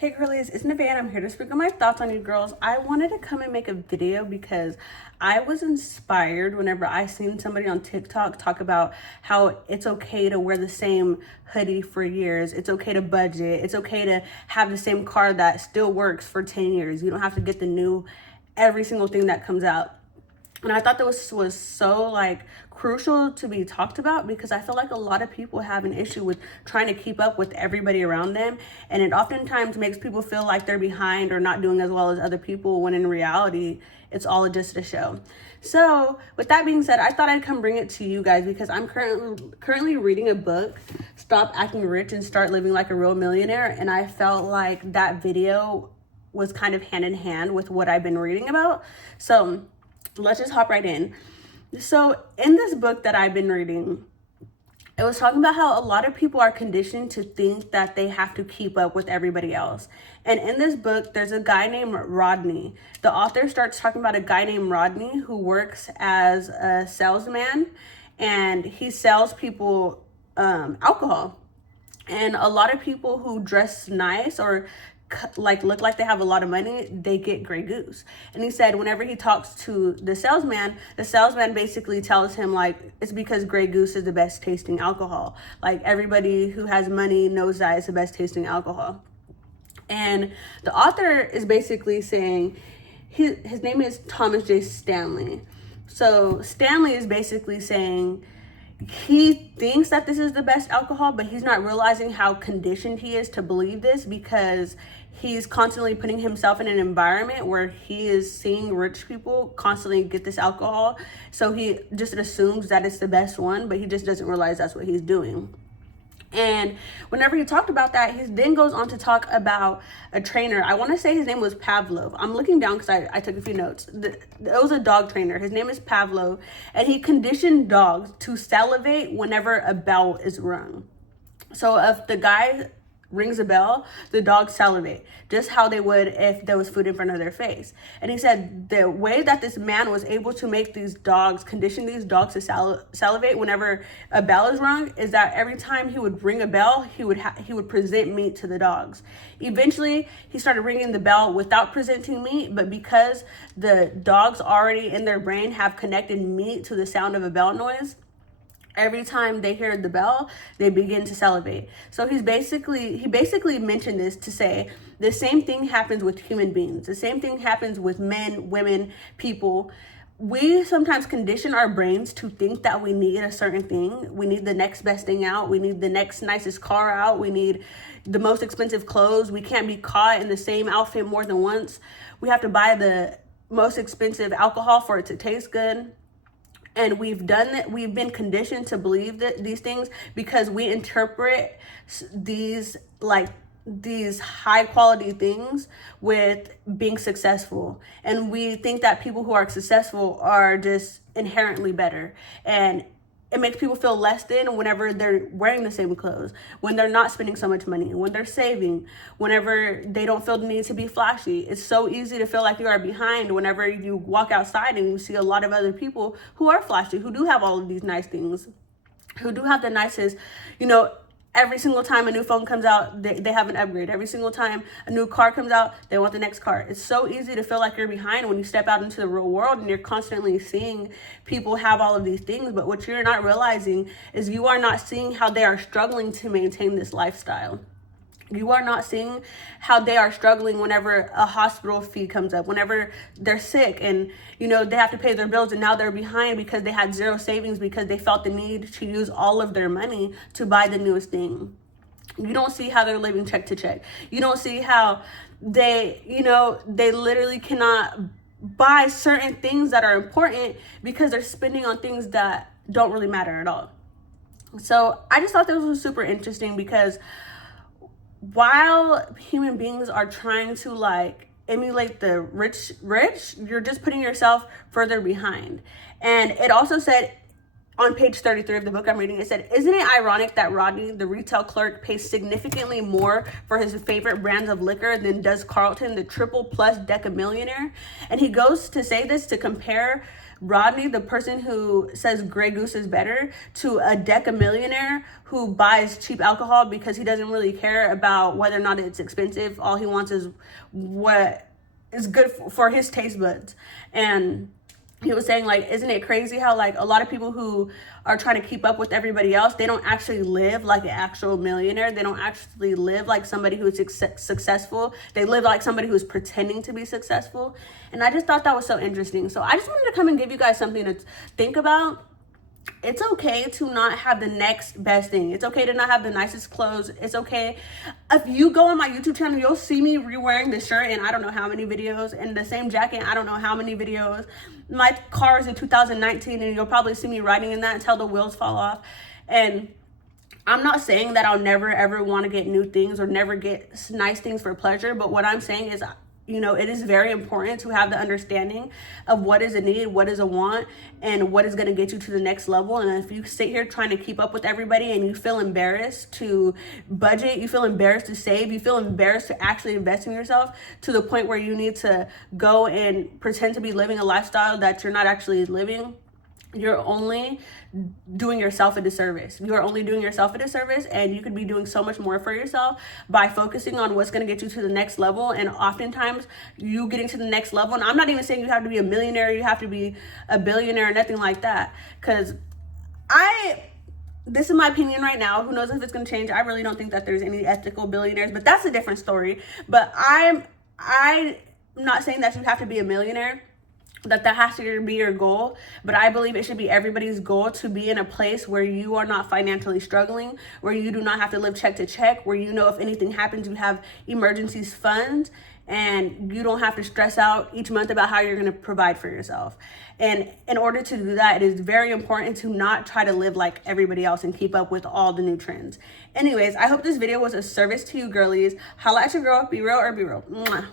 Hey girlies, it's Nevaeh. I'm here to speak on my thoughts on you girls. I wanted to come and make a video because I was inspired whenever I seen somebody on TikTok talk about how it's okay to wear the same hoodie for years. It's okay to budget. It's okay to have the same car that still works for 10 years. You don't have to get the new every single thing that comes out. And I thought that was so like crucial to be talked about because I feel like a lot of people have an issue with trying to keep up with everybody around them, and it oftentimes makes people feel like they're behind or not doing as well as other people, when in reality it's all just a show. So with that being said, I thought I'd come bring it to you guys because I'm currently reading a book, Stop Acting Rich and Start Living Like a Real Millionaire, and I felt like that video was kind of hand in hand with what I've been reading about. So let's just hop right in. So in this book that I've been reading, it was talking about how a lot of people are conditioned to think that they have to keep up with everybody else. And in this book, there's a guy named Rodney. The author starts talking about a guy named Rodney who works as a salesman, and he sells people alcohol. And a lot of people who dress nice or like look like they have a lot of money, they get Grey Goose. And he said whenever he talks to the salesman basically tells him like it's because Grey Goose is the best tasting alcohol. Like everybody who has money knows that it's the best tasting alcohol. And the author is basically saying his name is Thomas J. Stanley. So Stanley is basically saying he thinks that this is the best alcohol, but he's not realizing how conditioned he is to believe this because he's constantly putting himself in an environment where he is seeing rich people constantly get this alcohol. So he just assumes that it's the best one, but he just doesn't realize that's what he's doing. And whenever he talked about that, he then goes on to talk about a trainer. I want to say his name was Pavlov. I'm looking down because I took a few notes. It was a dog trainer. His name is Pavlov, and he conditioned dogs to salivate whenever a bell is rung. So if the guy rings a bell, the dogs salivate, just how they would if there was food in front of their face. And he said the way that this man was able to make these dogs, condition these dogs to salivate whenever a bell is rung, is that every time he would ring a bell, he would present meat to the dogs. Eventually, he started ringing the bell without presenting meat, but because the dogs already in their brain have connected meat to the sound of a bell noise, every time they hear the bell, they begin to salivate. So he basically mentioned this to say the same thing happens with human beings. The same thing happens with men, women, people. We sometimes condition our brains to think that we need a certain thing. We need the next best thing out. We need the next nicest car out. We need the most expensive clothes. We can't be caught in the same outfit more than once. We have to buy the most expensive alcohol for it to taste good. And we've done that. We've been conditioned to believe that these things because we interpret these high quality things with being successful. And we think that people who are successful are just inherently better. And it makes people feel less than whenever they're wearing the same clothes, when they're not spending so much money, when they're saving, whenever they don't feel the need to be flashy. It's so easy to feel like you are behind whenever you walk outside and you see a lot of other people who are flashy, who do have all of these nice things, who do have the nicest, every single time a new phone comes out, they have an upgrade. Every single time a new car comes out, they want the next car. It's so easy to feel like you're behind when you step out into the real world and you're constantly seeing people have all of these things. But what you're not realizing is you are not seeing how they are struggling to maintain this lifestyle. You are not seeing how they are struggling whenever a hospital fee comes up, whenever they're sick and, they have to pay their bills and now they're behind because they had zero savings because they felt the need to use all of their money to buy the newest thing. You don't see how they're living check to check. You don't see how they literally cannot buy certain things that are important because they're spending on things that don't really matter at all. So I just thought this was super interesting because while human beings are trying to emulate the rich, you're just putting yourself further behind. And it also said on page 33 of the book I'm reading, it said, isn't it ironic that Rodney, the retail clerk, pays significantly more for his favorite brands of liquor than does Carlton, the triple plus decamillionaire? And he goes to say this to compare Rodney, the person who says Grey Goose is better, to a decamillionaire who buys cheap alcohol because he doesn't really care about whether or not it's expensive. All he wants is what is good for his taste buds. And he was saying, like, isn't it crazy how, like, a lot of people who are trying to keep up with everybody else, they don't actually live like an actual millionaire. They don't actually live like somebody who is successful. They live like somebody who's pretending to be successful. And I just thought that was so interesting. So I just wanted to come and give you guys something to think about. It's okay to not have the next best thing. It's okay to not have the nicest clothes. It's okay. If you go on my YouTube channel, you'll see me re-wearing the shirt in I don't know how many videos, and the same jacket I don't know how many videos. My car is in 2019, and you'll probably see me riding in that until the wheels fall off. And I'm not saying that I'll never ever want to get new things or never get nice things for pleasure, but what I'm saying is, you know, it is very important to have the understanding of what is a need, what is a want, and what is going to get you to the next level. And if you sit here trying to keep up with everybody and you feel embarrassed to budget, you feel embarrassed to save, you feel embarrassed to actually invest in yourself to the point where you need to go and pretend to be living a lifestyle that you're not actually living, you're only doing yourself a disservice. You are only doing yourself a disservice, and you could be doing so much more for yourself by focusing on what's going to get you to the next level. And oftentimes you getting to the next level, and I'm not even saying you have to be a millionaire, you have to be a billionaire, nothing like that, because this is my opinion right now. Who knows if it's going to change? I really don't think that there's any ethical billionaires, but that's a different story. But I'm not saying that you have to be a millionaire, that has to be your goal, but I believe it should be everybody's goal to be in a place where you are not financially struggling, where you do not have to live check to check, where you know if anything happens, you have emergencies funds, and you don't have to stress out each month about how you're going to provide for yourself. And in order to do that, it is very important to not try to live like everybody else and keep up with all the new trends. Anyways, I hope this video was a service to you girlies. Holla at your girl. Be real or be real. Mwah.